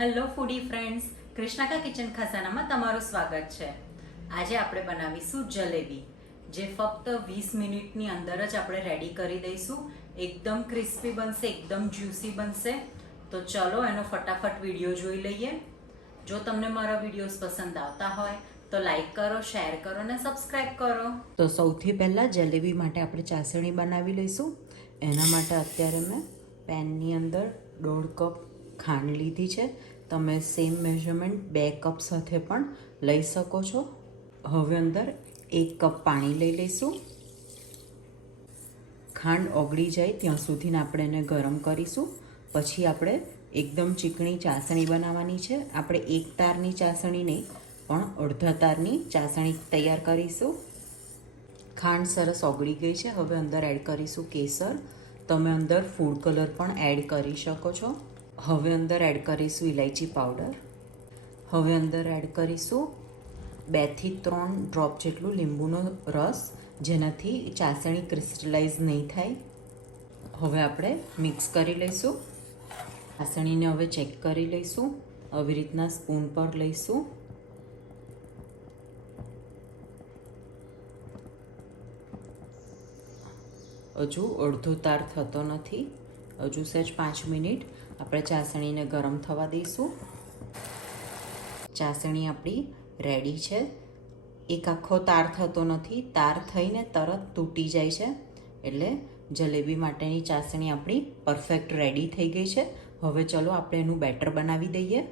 Hello ફૂડી friends, કૃષ્ણાકા kitchen ખજાનામાં તમારું સ્વાગત છે. આજે આપણે બનાવીશું જલેબી, જે ફક્ત 20 મિનિટની અંદર જ આપણે રેડી કરી દઈશું. એકદમ ક્રિસ્પી બનશે, એકદમ જ્યુસી બનશે. તો ચલો એનો ફટાફટ વિડીયો જોઈ લઈએ. જો તમને મારા વિડીયોઝ પસંદ આવતા હોય તો લાઈક કરો, શેર કરો અને સબસ્ક્રાઈબ કરો. તો સૌથી પહેલાં જલેબી માટે આપણે ચાસણી બનાવી લઈશું. એના માટે અત્યારે મેં પેનની અંદર 1.5 કપ ખાંડ લીધી છે. તમે સેમ મેઝરમેન્ટ 2 કપ સાથે પણ લઈ શકો છો. હવે અંદર 1 કપ પાણી લઈ લઈશું. ખાંડ ઓગળી જાય ત્યાં સુધીને આપણે એને ગરમ કરીશું. પછી આપણે એકદમ ચીકણી ચાસણી બનાવવાની છે. આપણે 1 તારની ચાસણી નહીં પણ અડધા તારની ચાસણી તૈયાર કરીશું. ખાંડ સરસ ઓગળી ગઈ છે. હવે અંદર એડ કરીશું કેસર. તમે અંદર ફૂડ કલર પણ એડ કરી શકો છો. હવે અંદર એડ કરીશું ઇલાયચી પાવડર. હવે અંદર એડ કરીશું 2 થી 3 ડ્રોપ જેટલું લીંબુનો રસ, જેનાથી ચાસણી ક્રિસ્ટલાઇઝ નહીં થાય. હવે આપણે મિક્સ કરી લઈશું. ચાસણીને હવે ચેક કરી લઈશું. આવી રીતના સ્પૂન પર લઈશું. હજુ અડધો તાર થતો નથી. હજુ સહેજ 5 મિનિટ આપણે ચાસણીને ગરમ થવા દઈશું. ચાસણી આપણી રેડી છે. એક આખો તાર થતો નથી. તાર થઈને તરત તૂટી જાય છે. એટલે જલેબી માટેની ચાસણી આપણી પરફેક્ટ રેડી થઈ ગઈ છે. હવે ચલો આપણે એનું બેટર બનાવી દઈએ.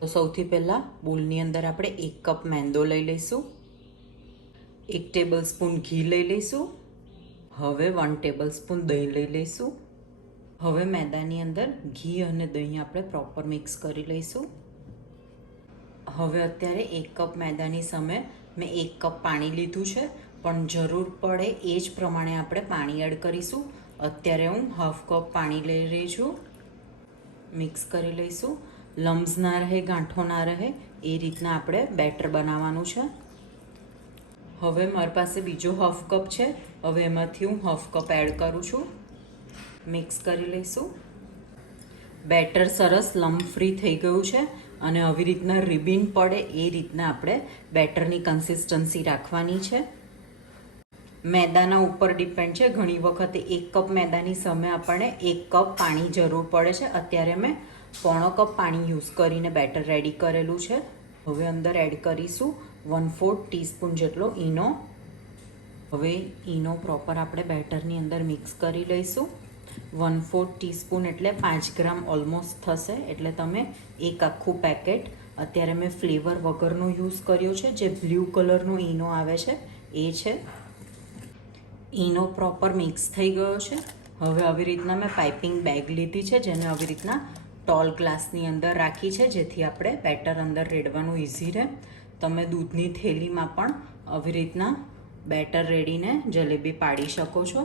તો સૌથી પહેલાં બોલની અંદર આપણે 1 કપ મેંદો લઈ લઈશું. 1 ટેબલ સ્પૂન ઘી લઈ લઈશું. હવે 1 ટેબલ સ્પૂન દહીં લઈ લઈશું. હવે મેદાની અંદર ઘી અને દહીં આપણે પ્રોપર મિક્સ કરી લઈશું. હવે અત્યારે 1 કપ મેદાની સામે મેં 1 કપ પાણી લીધું છે, પણ જરૂર પડે એ જ પ્રમાણે આપણે પાણી એડ કરીશું. અત્યારે હું 1/2 કપ પાણી લઈ રહી છું. મિક્સ કરી લઈશું. લમ્સ ના રહે, ગાંઠો ના રહે એ રીતના આપણે બેટર બનાવવાનું છે. હવે મારી પાસે બીજો 1/2 કપ છે. હવે એમાંથી હું 1/2 કપ એડ કરું છું. મિક્સ કરી લઈશું. બેટર સરસ લમ્પ ફ્રી થઈ ગયું છે અને આવી રીતના રિબિન પડે એ રીતના આપણે બેટરની કન્સિસ્ટન્સી રાખવાની છે. મેદાના ઉપર ડિપેન્ડ છે. ઘણી વખતે 1 કપ મેદાની સામે આપણને 1 કપ પાણી જરૂર પડે છે. અત્યારે મેં 1/4 કપ પાણી યુઝ કરીને બેટર રેડી કરેલું છે. હવે અંદર એડ કરીશું 1/4 ટીસ્પૂન જેટલો ઈનો. હવે ઈનો પ્રોપર આપણે બેટરની અંદર મિક્સ કરી લઈશું. 1/4 ટીસ્પૂન એટલે 5 ગ્રામ ઓલમોસ્ટ થશે. એટલે તમે એક આખું પેકેટ, અત્યારે મેં ફ્લેવર વગરનો યુઝ કર્યો છે, જે બ્લુ કલરનો ઈનો આવે છે એ છે. ઈનો પ્રોપર મિક્સ થઈ ગયો છે. હવે આવી રીતના મેં પાઇપિંગ બેગ લીધી છે, જેને આવી રીતના ટોલ ગ્લાસની અંદર રાખી છે, જેથી આપણે બેટર અંદર રેડવાનું ઇઝી રહે. તમે દૂધની થેલીમાં પણ આવી રીતના બેટર રેડીને જલેબી પાડી શકો છો.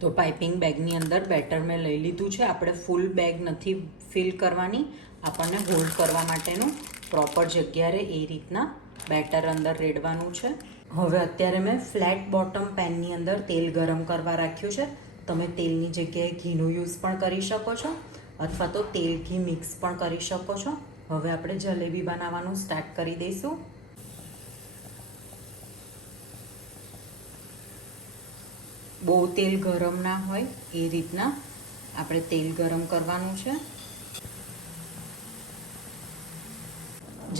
તો પાઇપિંગ બેગની અંદર બેટર મેં લઈ લીધું છે. આપણે ફૂલ બેગ નથી ફિલ કરવાની. આપણને હોલ્ડ કરવા માટેનું પ્રોપર જગ્યા રહે એ રીતના બેટર અંદર રેડવાનું છે. હવે અત્યારે મેં ફ્લેટ બોટમ પેનની અંદર તેલ ગરમ કરવા રાખ્યું છે. તમે તેલની જગ્યાએ ઘીનો યુઝ પણ કરી શકો છો, અથવા તો તેલ ઘી મિક્સ પણ કરી શકો છો. હવે આપણે જલેબી બનાવવાનું સ્ટાર્ટ કરી દઈશું. બહુ તેલ ગરમ ના હોય એ રીતના આપણે તેલ ગરમ કરવાનું છે.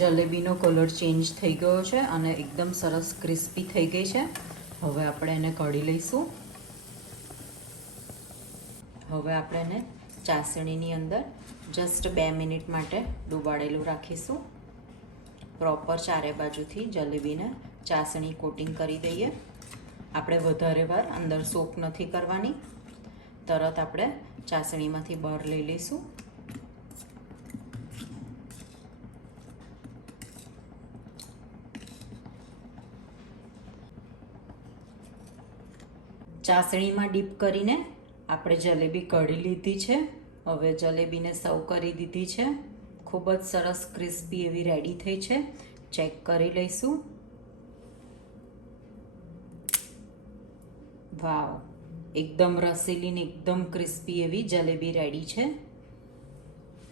જલેબીનો કલર ચેન્જ થઈ ગયો છે અને એકદમ સરસ ક્રિસ્પી થઈ ગઈ છે. હવે આપણે એને કાઢી લઈશું. હવે આપણે એને ચાસણીની અંદર જસ્ટ 2 મિનિટ માટે ડુબાડેલું રાખીશું. પ્રોપર ચારે બાજુથી જલેબીને ચાસણી કોટિંગ કરી દઈએ. આપણે વધારે વાર અંદર સોક નથી કરવાની. તરત આપણે ચાસણીમાંથી બહાર લઈ લઈશું. ચાસણીમાં ડીપ કરીને આપણે જલેબી કાઢી લીધી છે. હવે જલેબીને સર્વ કરી દીધી છે. ખૂબ જ સરસ ક્રિસ્પી એવી રેડી થઈ છે. ચેક કરી લઈશું. વાવ, એકદમ રસીલી ને એકદમ ક્રિસ્પી એવી જલેબી રેડી છે.